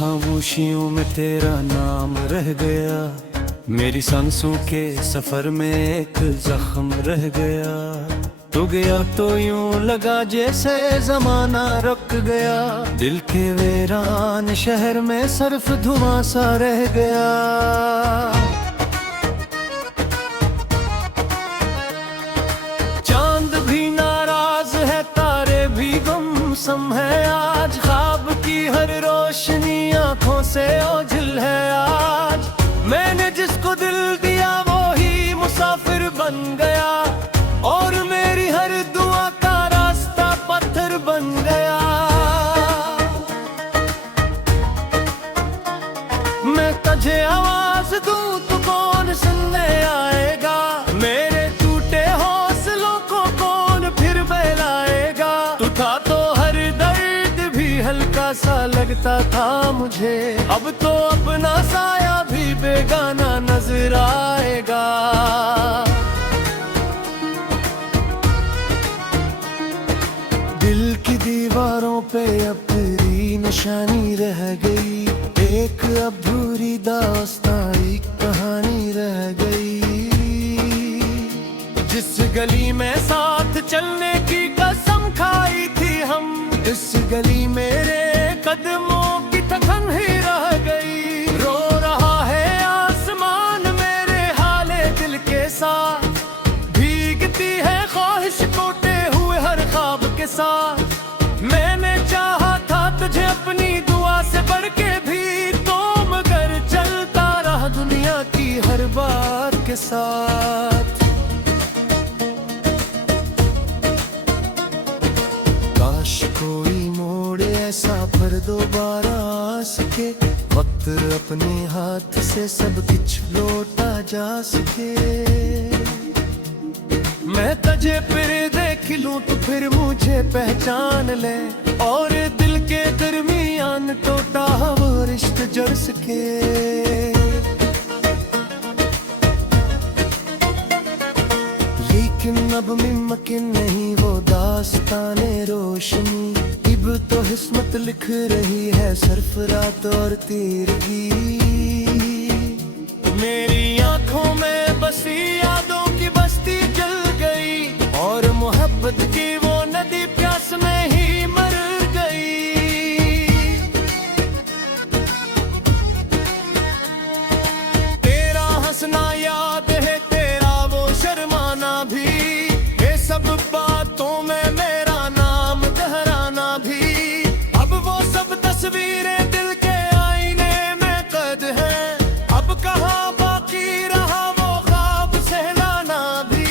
खामोशियों में तेरा नाम रह गया, मेरी सांसों के सफर में एक जख्म रह गया। तू गया तो यूं लगा जैसे जमाना रुक गया, दिल के वीरान शहर में सिर्फ धुआं सा रह गया। चांद भी नाराज है, तारे भी गुमसुम है, आज ख्वाब की हर रोशनी आंखों से ओझल है। आज मैंने जिसको दिल दिया वो ही मुसाफिर बन गया, और मेरी हर दुआ का रास्ता पत्थर बन गया। मैं तुझे आवाज दूं तो कौन सुनने आएगा, मेरे टूटे हौसलों को कौन फिर बहलाएगा। तू था तो हर दर्द भी हल्का सा लगता था मुझे, अब तो अपना साया भी बेगाना नजर आएगा। दिल की दीवारों पे अब तेरी निशानी रह गई, एक अधूरी दास्तां एक कहानी रह गई। जिस गली में साथ चलने की कसम खाई थी हम, इस गली मेरे कदमों की थकन ही रह गई। रो रहा है आसमान मेरे हाले दिल के साथ, भीगती है ख्वाहिश टूटे हुए हर ख्वाब के साथ। मैंने चाहा था तुझे अपनी दुआ से बढ़ के भी, तो मगर चलता रहा दुनिया की हर बात के साथ। काश कोई मोड़ ऐसा पर दोबारा आ सके, वक्त अपने हाथ से सब कुछ लौटा जा सके। मैं तुझे फिर देख लूं तो फिर मुझे पहचान ले, और दिल के दरमियान टूटा वो रिश्ता जड़ सके। लेकिन अब मुमकिन नहीं वो दास्ताने रोशनी, अब तो किस्मत लिख रही है सरफरात और तीरगी। मेरी आंखों में बसी यादों की बस्ती जल गई, और मोहब्बत की वो नदी प्यास में ही मर गई। तेरा हंसना याद है, तेरा वो शर्माना भी, ये सब बातों में मेरा नाम दोहराना भी। अब वो सब तस्वीरें दिल के आईने में कैद है, अब कहाँ बाकी रहा वो ख्वाब सहलाना भी।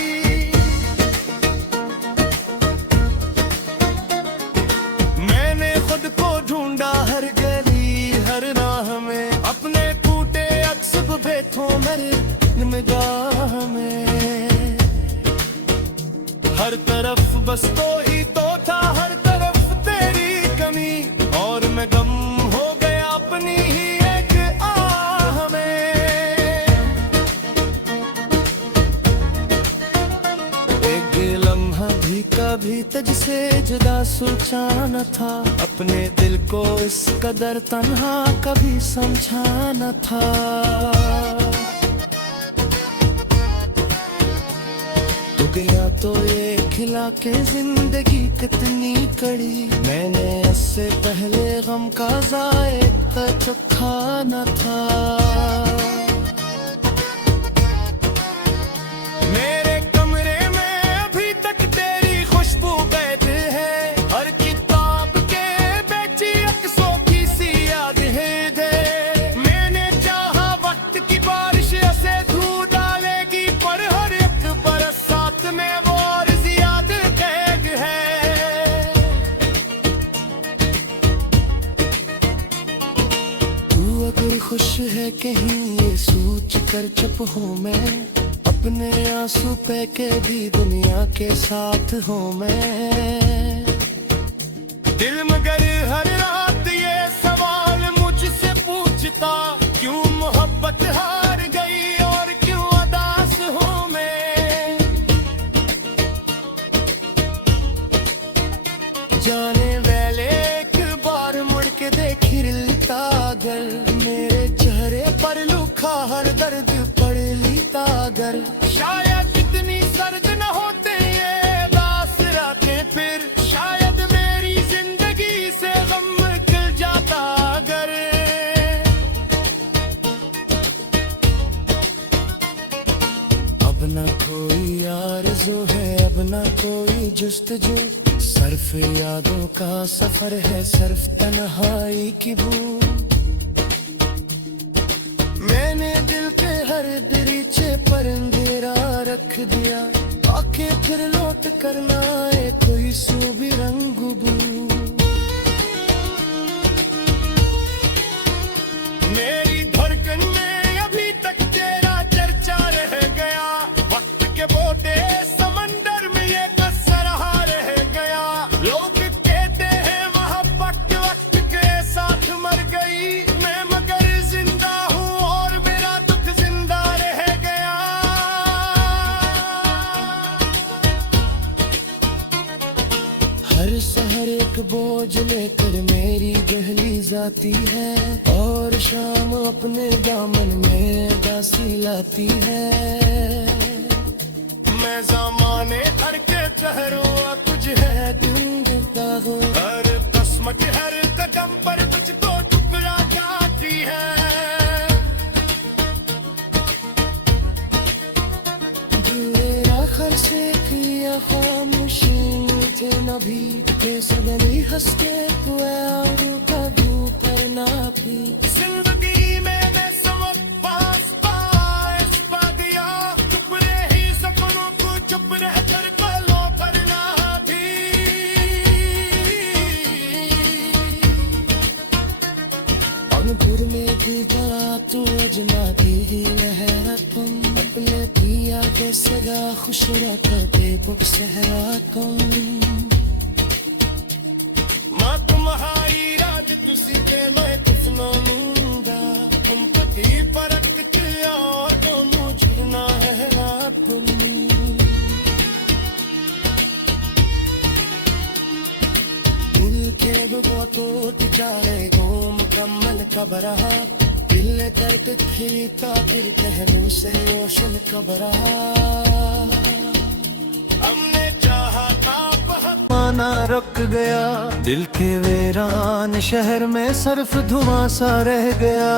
मैंने खुद को ढूंढा हर गली हर राह में, अपने टूटे अक्स भेंटों मेरे निगाह में। हर तरफ बस तो ही तो था, हर तरफ तेरी कमी, और मैं गम हो गया अपनी ही एक आह में। एक लम्हा भी कभी तुझसे जुदा सोचा न था, अपने दिल को इस कदर तन्हा कभी समझा न था। तू गया तो ये खिला के जिंदगी कितनी कड़ी, मैंने इससे पहले गम का जायका चखा न था। मेरे कमरे में अभी तक तेरी खुशबू कैद है, हर किताब के बेची अक्सों की सी याद है दे। मैंने चाहा वक्त की बारिश ऐसे धू डालेगी, पर हर एक बरसात में वो और ज्यादा कैद है। तू अगर खुश है कहीं ये सोच कर चुप हूँ मैं, अपने आंसू पे के भी दुनिया के साथ हूँ मैं। दिल मगर हर रात ये सवाल मुझसे पूछता, क्यों मोहब्बत हार गई और क्यों उदास हूँ मैं। जाने वाले एक बार मुड़ के देख खिलता अगर शायद इतनी सर्द न होते ये दास रातें, फिर शायद मेरी जिंदगी से गम निकल जाता अगर। अब न कोई आरज़ू है, अब न कोई जुस्तजू, सिर्फ यादों का सफर है, सिर्फ तन्हाई की बू। मैंने दिल के हर दरीचे पर अंधेरा रख दिया, आके फिर लौट करना है कोई सू भी रंग बू। मेरी धड़कन में अभी तक तेरा चर्चा रह गया, वक्त के बोटे समंदर में ये कसरहा रह गया। लोग कहते हैं मोहब्बत वक्त के साथ मर गई, मैं मगर जिंदा हूँ और मेरा दुख जिंदा रह गया। हर शहर एक बोझ लेकर मेरी दहलीज आती है, और शाम अपने दामन में दासी लाती है। मैं ज़माने हर के ठहरूआ कुछ है ढूंढता हूँ, हर कस्मत हर कदम पर तुझको ठुकरा जाती है। मेरा खर से किया खामोशी मुझे नभी, ये सदनी हंस के हुआ और कभी पर ना पी। जिंदगी में मैं समझ पास पास पा गया, चुप रही सपनों को चुप रह कर पलों पर ना थी। अंगूर में भी जरा तू अजनबी ही लहरा, तुम अपने पिया के सगा खुश रहता बेबुक सहरा तुम। माँ तुम्हारी राज तुसी के मैं कुछ न लूंगा, तुम पति परख के और दोनों छुना है रात। दिल के वो तो जाने को मुकम्मल खबरा, दिल करके खींचा फिर कहलू से रोशन खबरा। हमने चाहा था माना रुक गया, दिल के वीरान शहर में सिर्फ धुआं सा रह गया।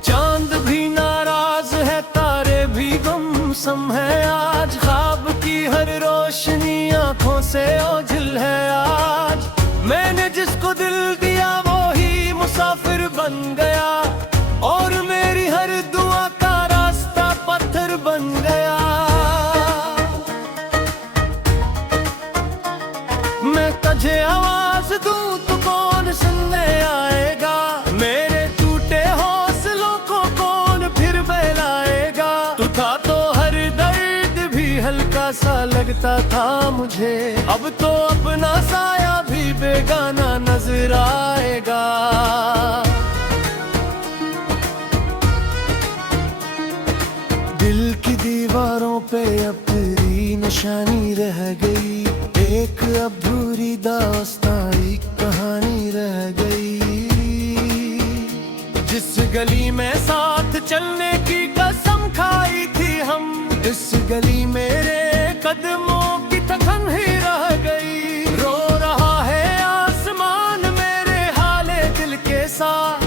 चांद भी नाराज है, तारे भी गुमसुम है, आज ख्वाब की हर रोशनी आंखों से ओझल है। आज मैंने जिसको दिल दिया वो ही मुसाफिर बन गया, और मेरी हर दुआ का रास्ता पत्थर बन गया। मैं तुझे आवाज दूं तो कौन सुनने आएगा, मेरे टूटे हौसलों को कौन फिर बहलाएगा। तू था तो हर दर्द भी हल्का सा लगता था मुझे, अब तो अपना साया भी बेगाना नजर आएगा। दिल की दीवारों पे अब तेरी निशानी रह गई, एक अधूरी दास्तानी कहानी रह गई। जिस गली में साथ चलने की कसम खाई थी हम, इस गली मेरे कदमों की थकन ही रह गई। रो रहा है आसमान मेरे हाले दिल के साथ,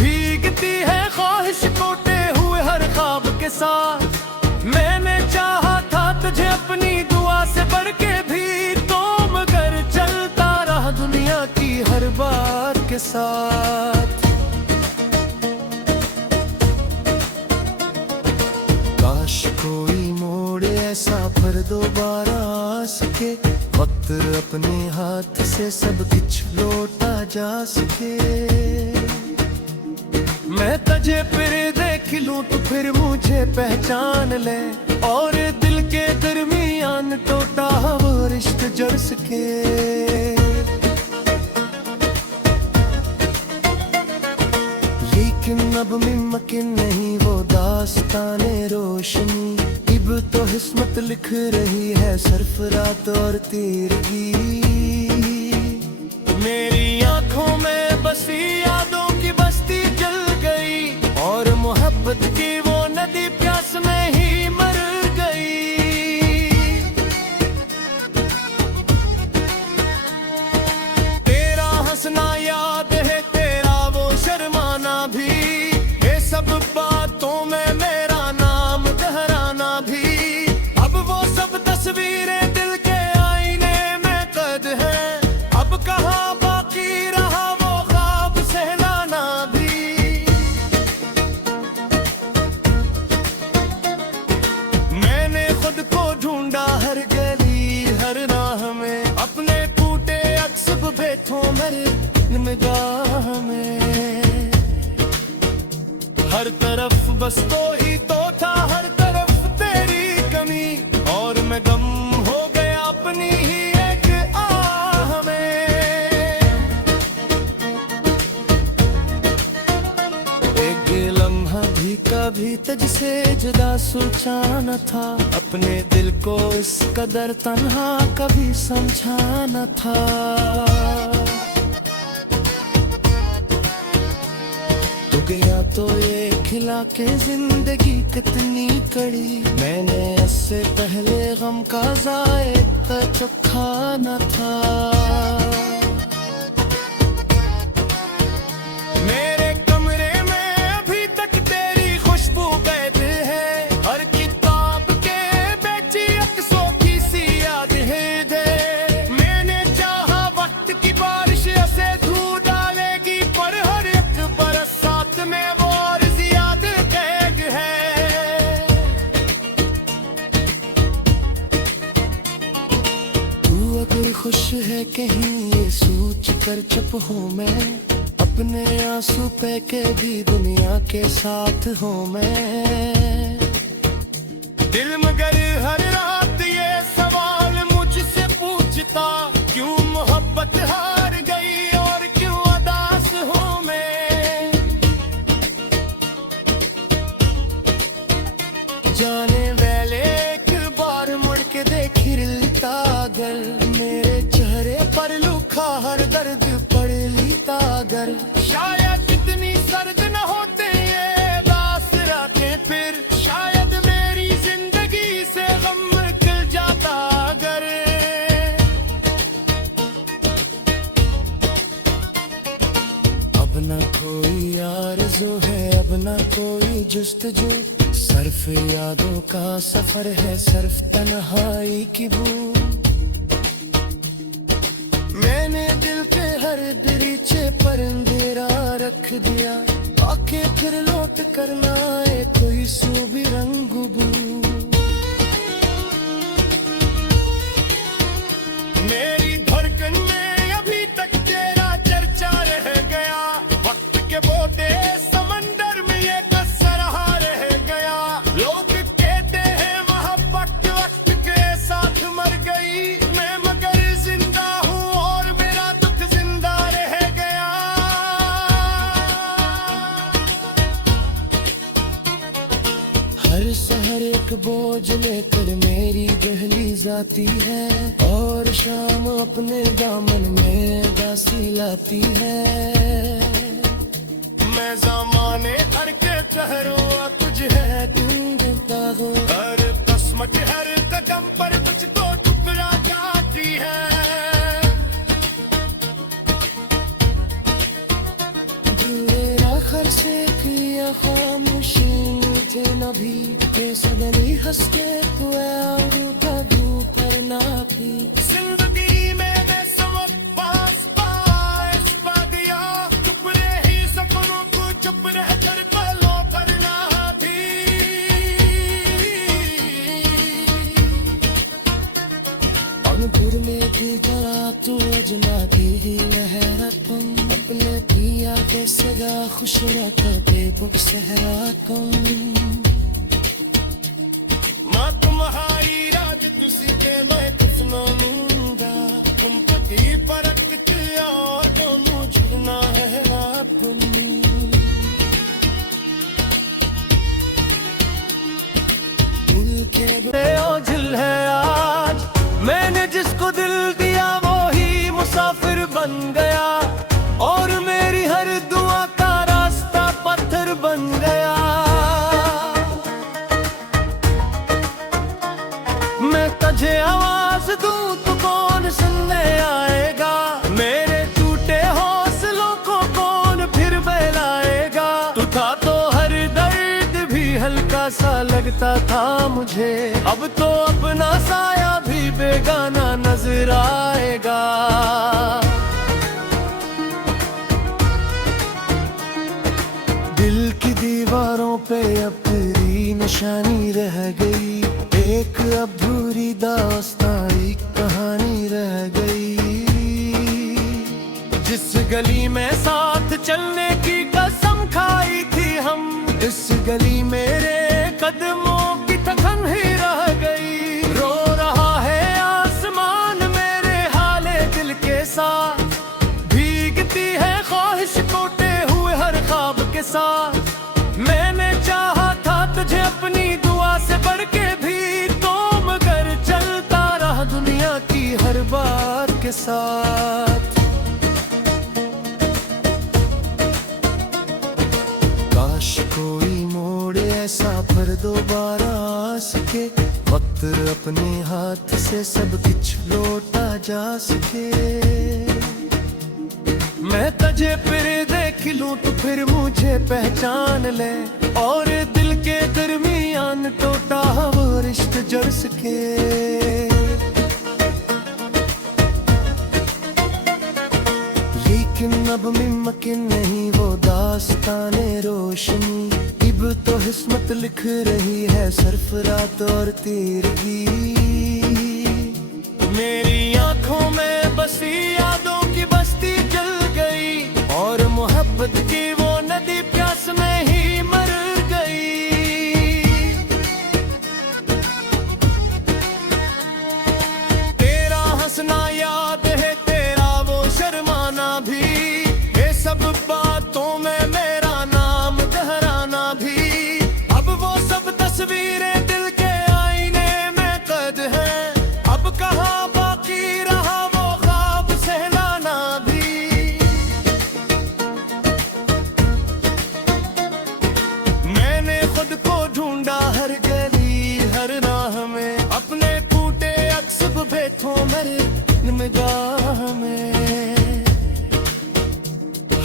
भीगती है ख्वाहिश टूटे हुए हर ख्वाब के साथ। मैंने चाहा था तुझे अपनी दुआ से बढ़ के भी, तो मगर चलता रहा दुनिया की हर बात के साथ। काश कोई मोड़ ऐसा फिर दोबारा आ सके, वक्त अपने हाथ से सब कुछ लौटा जा सके। मैं तुझे फिर देख लूं तो फिर मुझे पहचान ले, और दिल के दरमियान टूटा वो रिश्ता जड़ सके। लेकिन अब मुमकिन नहीं वो दास्ताने रोशनी, इब तो किस्मत लिख रही है सिर्फ रात और तेरगी। मेरी आंखों में बसी यादों की बस्ती हर तरफ बस तो ही तो था, हर तरफ तेरी कमी, और मैं गम हो गया अपनी ही एक आह में। एक लम्हा भी कभी तुझसे जुदा सोचा न था, अपने दिल को इस कदर तन्हा कभी समझा न था। तू गया तो ये खिला के जिंदगी कितनी कड़ी, मैंने इससे पहले गम का जायका चखा न था। मेरे कमरे में अभी तक तेरी खुशबू कैद है, हर किताब के बेची अक्सों की सी याद है दे। मैंने चाहा वक्त की बारिश ऐसे धू डालेगी, पर हर एक बरस साथ में वो अर्ज़ याद कैद है। तू अगर खुश है कहीं ये सोच कर चुप हूँ मैं, अपने आंसू पे के भी दुनिया के साथ हूँ मैं। दिल मगर हर रात ये सवाल मुझसे पूछता, क्यों मोहब्बत हार गई और क्यों उदास हूँ मैं। जाने वाले एक बार मुड़ के देख लेता अगर, मेरे चेहरे पर लुखा हर दर्द पड़ लेता अगर। शायद इतनी सर्द न होते ये दास रातें, फिर शायद मेरी जिंदगी से गम निकल जाता अगर। अब ना कोई आरज़ू है, अब ना कोई जुस्तजू, सिर्फ यादों का सफर है, सिर्फ तन्हाई की बू। मैंने दिल के हर दरीचे पर अंधेरा रख दिया, आके फिर लौट करना है कोई सू भी रंग बू। मेरी धड़कन में अभी तक तेरा चर्चा रह गया, वक्त के बोते समंदर में ये कसरहा रह गया। लोग कहते हैं मोहब्बत वक्त के साथ मर गई, मैं मगर जिंदा हूँ और मेरा दुख जिंदा रह गया। हर शहर एक बोझ लेकर मेरी दहलीज आती है, और शाम अपने दामन में दासी लाती है। मैं ज़माने हर के ठहरूआ तुझ है ढूंढता हूँ, हर कस्मत हर कदम पर तुझको ठुकरा जाती है। मेरा खर से किया खामोशी मुझे नभी, बेसदनी हंस के हुआ गू पर ना भी। जिंदगी मैंने समझ पास पास पा दिया, चुप रही सपनों को चुप रह कर पलो करना भी। अनपुर में भी जरा तू अजनबी ही लहरा, तुम अपने पिया के सगा खुश रखा बेबुक सहरा तुम। माँ तुम्हारी राज तुसी के मैं कुछ न लूंगा, तुम पति परख के और तो मुझना है अपनी। दिल के ओझल है आज, मैंने जिसको दिल दिया वो ही मुसाफिर बन गया, और मेरी हर दुआ का रास्ता पत्थर बन गया। मैं तुझे आवाज दूं तो कौन सुनने आएगा, मेरे टूटे हौसलों को कौन फिर बहलाएगा। तू था तो हर दर्द भी हल्का सा लगता था मुझे, अब तो अपना साया भी बेगाना नजर आएगा। दिल की दीवारों पे अब तेरी निशानी रह गई, एक अधूरी दास्तां एक कहानी रह गई। जिस गली में साथ चलने की कसम खाई थी हम, इस गली मेरे कदमों की थकन ही रह गई। रो रहा है आसमान मेरे हाले दिल के साथ, भीगती है ख्वाहिश टूटे हुए हर ख्वाब के साथ। मैंने चाहा था तुझे अपनी दुआ से बढ़ के भी, तो मगर चलता रहा दुनिया की हर बात के साथ। काश कोई मोड़ ऐसा पर दोबारा आ सके, वक्त अपने हाथ से सब कुछ लौटा जा सके। मैं तुझे फिर देख लूं तो फिर मुझे पहचान ले, और दिल के दरमियान टूटा वो रिश्ता जड़ सके। लेकिन अब मुमकिन नहीं वो दास्ताने रोशनी, अब तो किस्मत लिख रही है सरफरात और तीरगी। मेरी आंखों में बसी यादों की बस्ती जल गई, और मोहब्बत की वो नदी प्यास में ही मर गई। तेरा हंसना याद है, तेरा वो शर्माना भी, ये सब बातों में मेरा नाम दोहराना भी। अब वो सब तस्वीरें दिल के आईने में कैद है, अब कहाँ बाकी रहा वो ख्वाब सहलाना भी। मैंने खुद को ढूंढा हर गली हर राह में, अपने टूटे अक्स भेंटों मेरे निगाह में।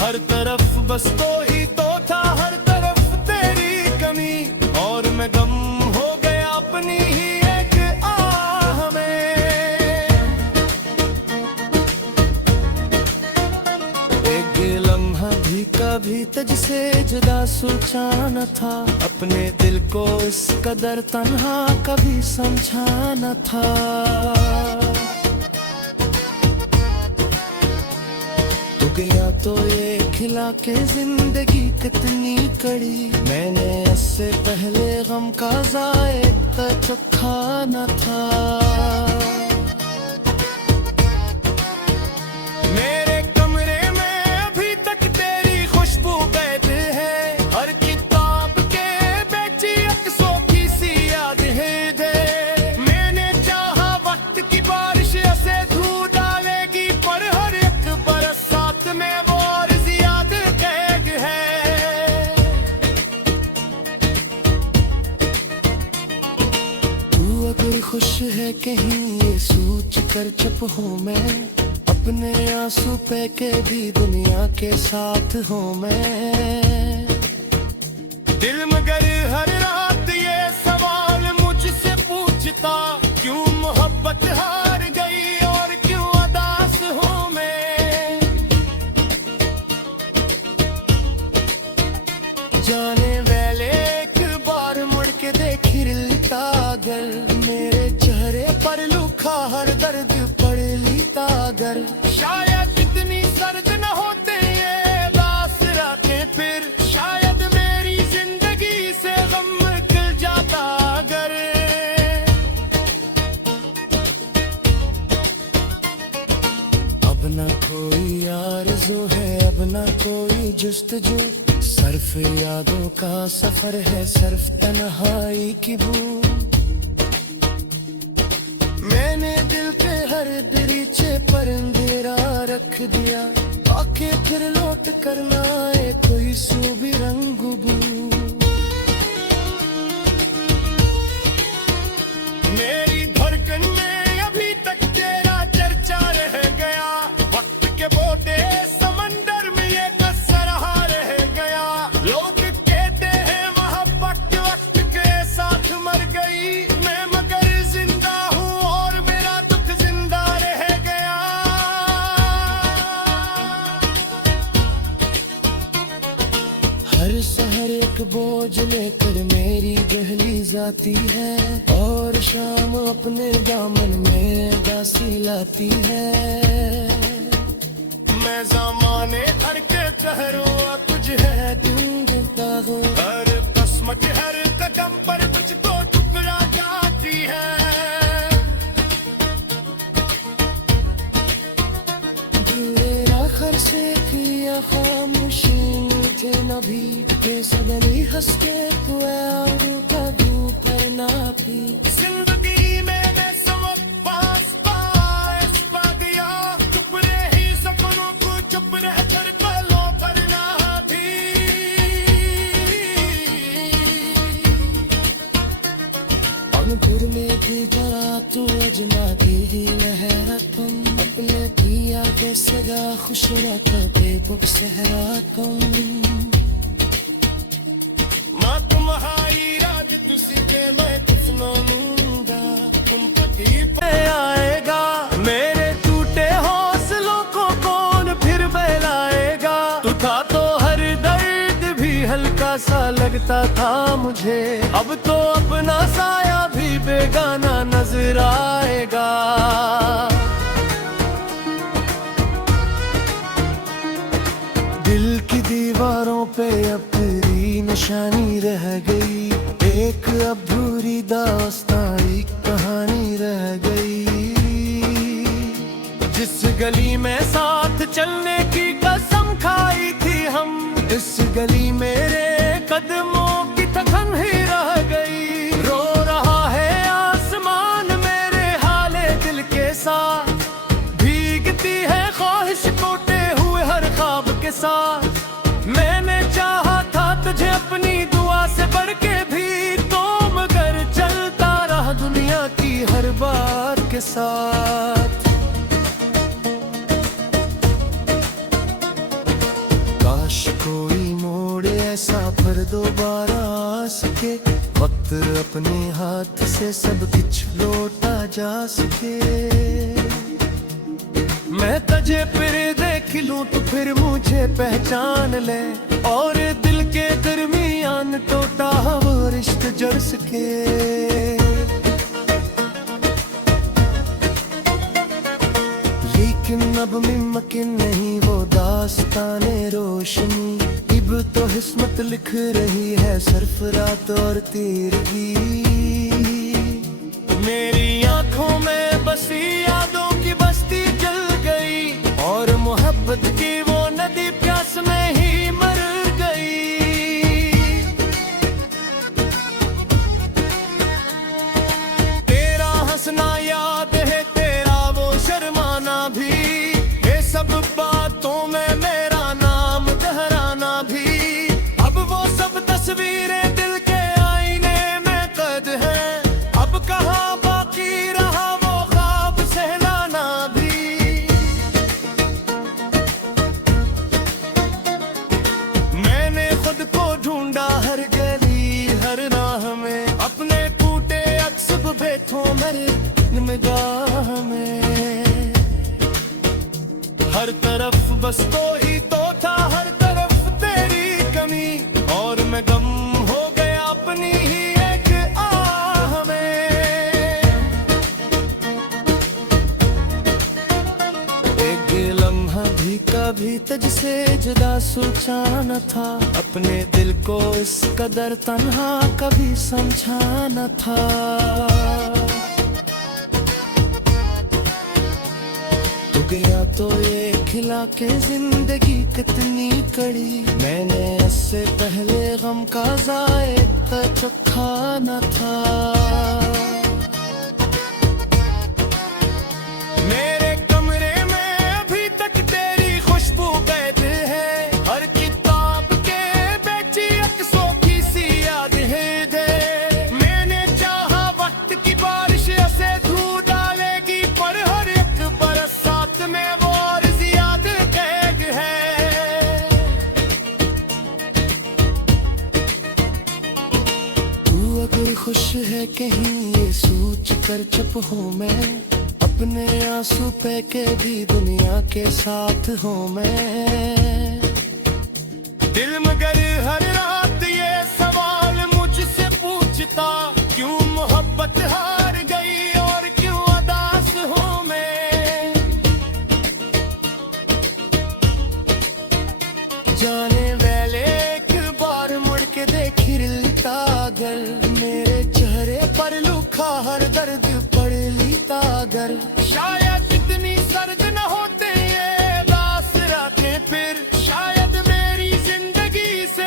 हर तरफ बस तो ही तो था, हर तरफ तेरी कमी, और मैं गम हो गया अपनी ही एक आह में। एक लम्हा भी कभी तुझसे जुदा सोचा न था, अपने दिल को इस कदर तन्हा कभी समझा न था। गया तो ये खिला के जिंदगी कितनी कड़ी, मैंने इससे पहले गम का जायका चखा न था। मेरे कमरे में अभी तक तेरी खुशबू कैद है, हर किताब के बेची अक्सों की सी याद है दे। मैंने चाहा वक्त की बारिश ऐसे धू डालेगी, पर हर एक बरस में वो और ज्यादा कैद है। तू अगर खुश है कहीं ये सोच कर चुप हूँ मैं, अपने आंसू पे के भी दुनिया के साथ हूँ मैं। दिल मगर हर रात ये सवाल मुझसे पूछता, क्यों मोहब्बत हार गई और क्यों उदास हूँ मैं। जाने वाले एक बार मुड़ के देख लेता, अगर मेरे चेहरे पर लुखा हर दर्द पड़ लेता, अगर शायद इतनी सर्द न होते ये दास रातें, फिर शायद मेरी जिंदगी से गम निकल जाता। अगर अब न कोई आरज़ू है, अब न कोई जुस्तजू, सर्फ यादों का सफर है, सर्फ तन्हाई की बू। मैंने दिल के हर दरीचे पर अंधेरा रख दिया, आंखें फिर लौट करना है कोई सूबी रंग बू। मेरी धड़कन में अभी तक तेरा चर्चा रह गया, वक्त के बोटे समंदर में ये कसरहा रह गया। लोग कहते हैं मोहब्बत वक्त के साथ मर गई, मैं मगर जिंदा हूँ और मेरा दुख जिंदा रह गया। हर शहर एक बोझ लेकर मेरी दहलीज आती है, और शाम अपने दामन में उदासी लाती है। मैं ज़माने हर के ठहरूआ तुझ है ढूंढता हूँ, हर के सगली हंस के हुए और कदू करना भी जिंदगी में सब पास पास पा गया चुप रही सपनों को चुप रह कर पलों पर ना भी अंकुर में भी जरा तू अजमा दी लहरा तुम अपने पिया के सगा खुश रखते बुक सहरा तुम माँ तुम्हारी राज तुसी के मैं तुझनो लूंगा तुम पति पे आएगा मेरे टूटे हौसलों को कौन फिर बहलाएगा तू था तो हर दर्द भी हल्का सा लगता था मुझे अब तो अपना साया भी बेगाना नजर आएगा दिल की दीवारों पे अब तेरी निशानी रह गई एक अधूरी दास्तानी कहानी रह गई जिस गली में साथ चलने की कसम खाई थी हम इस गली मेरे कदमों की थकन ही रह गई रो रहा है आसमान मेरे हाले दिल के साथ भीगती है ख्वाहिश टूटे हुए हर ख्वाब के साथ मैंने चाहा था तुझे अपनी दुआ से बढ़ के भी तो मगर चलता रहा दुनिया की हर बात के साथ काश कोई मोड़ ऐसा फिर दोबारा आ सके वक्त अपने हाथ से सब कुछ लौटा जा सके मैं तुझे फिर देख लूं तो फिर मुझे पहचान ले और दिल के दरमियान टूटा वो रिश्ते जड़ सके लेकिन अब मुमकिन नहीं वो दास्ताने रोशनी अब तो किस्मत लिख रही है सरफरात और तीरगी मेरी आंखों में बसी यादों की बस्ती जल गई और मोहब्बत की वो नदी प्यास में ही मर गई तेरा हंसना याद है तेरा वो शर्माना भी ये सब बातों में मेरा नाम दोहराना भी अब वो सब तस्वीरें दिल के आईने में कैद है अब कहाँ बाकी रहा वो ख्वाब सहलाना भी मैंने खुद को ढूंढा हर गली हर राह में अपने टूटे अक्स भेंटों मेरे निगाह में हर तरफ बस तो ही तो था हर तरफ तेरी कमी और मैं गम हो गया अपनी ही एक आह में एक लम्हा भी कभी तुझसे जुदा सोचा न था अपने दिल को इस कदर तन्हा कभी समझा न था गया तो ये खिला के जिंदगी कितनी कड़ी मैंने इससे पहले गम का जायका चखा न था मेरे कमरे में अभी तक तेरी खुशबू कैद है हर किताब के बेची अक्सों की सी याद है मैंने चाहा वक्त की बारिश ऐसे धू डालेगी पर हर एक बरस में वो और ज्यादा कैद है तू अगर खुश है कहीं ये सोच कर चुप हूँ मैं अपने आंसू पे के भी दुनिया के साथ हूँ मैं दिल मगर हर रात ये सवाल मुझसे पूछता क्यों मोहब्बत हार गई और क्यों उदास हूँ मैं जाने वाले एक बार मुड़ के देख लिता अगर मेरे चेहरे पर लुखा हर दर्द पड़ लिता अगर शायद इतनी सर्द न होते ये दास रातें फिर शायद मेरी जिंदगी से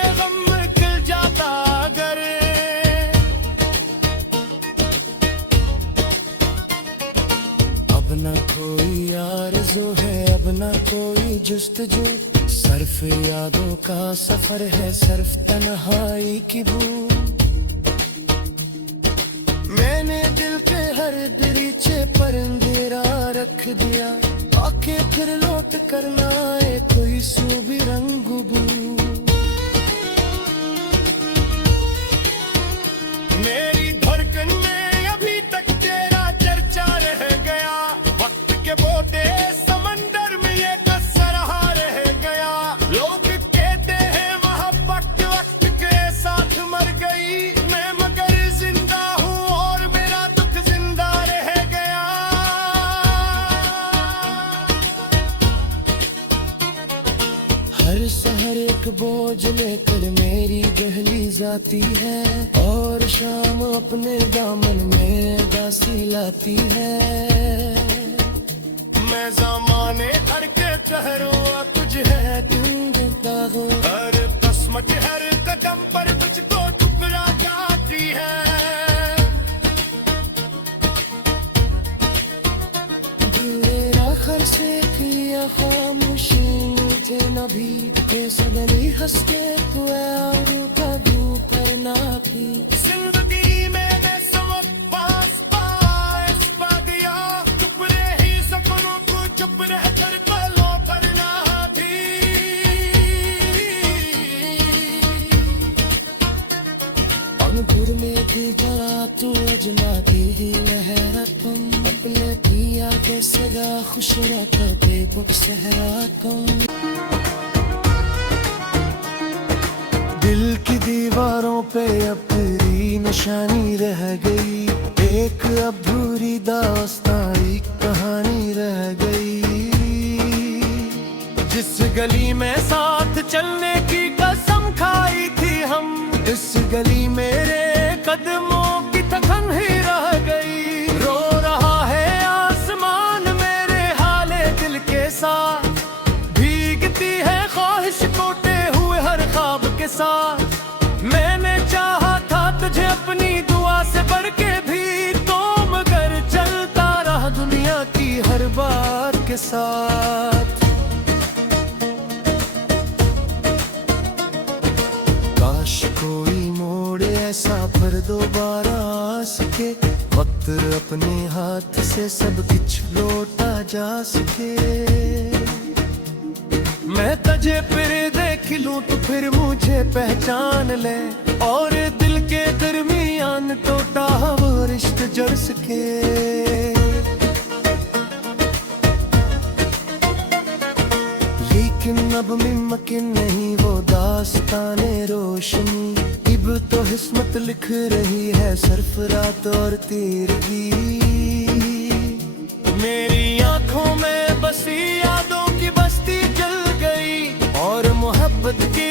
जुस्तजू, सर्फ यादों का सफर है, सर्फ तन्हाई की बूंद। मैंने दिल के हर दरीचे पर अंधेरा रख दिया, आके फिर लौट करना है कोई सूबी रंग बू। मेरी धड़कन में अभी तक तेरा चर्चा रह गया, वक्त के बोटे समंदर में ये कसरहा रह गया। लोग कहते हैं मोहब्बत वक्त के साथ मर गई, मैं मगर जिंदा हूँ और मेरा दुख जिंदा रह गया। हर शहर एक बोझ लेकर मेरी दहलीज आती है, और शाम अपने दामन में दासी लाती है। मैं ज़माने हर के ठहरूआ तुझ है ढूंढता हूँ, हर कसमत हर कदम पर तुझको ठुकरा जाती है। मेरा खर से किया खामोशी मुझे नभी, के सदनी हंस के तू कभी पर ना थी। जिंदगी में मैं सब पास पास पा गया, चुप रही सपनों को चुप रह कर पलों पर ना थी। अंगूर में भी जरा तू अजनबी ही लहरा, तुम अपने दिया के सदा खुश रखा बेबुक सहरा कम। दिल की दीवारों पे अब तेरी निशानी रह गई, एक अधूरी दास्तानी कहानी रह गई। जिस गली में साथ चलने की कसम खाई थी हम, इस गली मेरे कदमों की थकन ही रह गई। रो रहा है आसमान मेरे हाले दिल के साथ, भीगती है ख्वाहिश टूटे हुए हर ख्वाब के साथ। मैंने चाहा था तुझे अपनी दुआ से बढ़ के भी, तो मगर चलता रहा दुनिया की हर बात के साथ। काश कोई मोड़ ऐसा पर दोबारा आ सके, वक्त अपने हाथ से सब कुछ लौटा जा सके। मैं तुझे फिर देख लूं तो फिर मुझे पहचान ले, और दिल के दरमियान टूटा वो रिश्ता जड़ सके। लेकिन अब मुमकिन नहीं वो दास्ताने रोशनी, इब तो किस्मत लिख रही है सिर्फ रात और तेरगी। मेरी आंखों में बसी यादों की बस्ती जल गई, और मोहब्बत की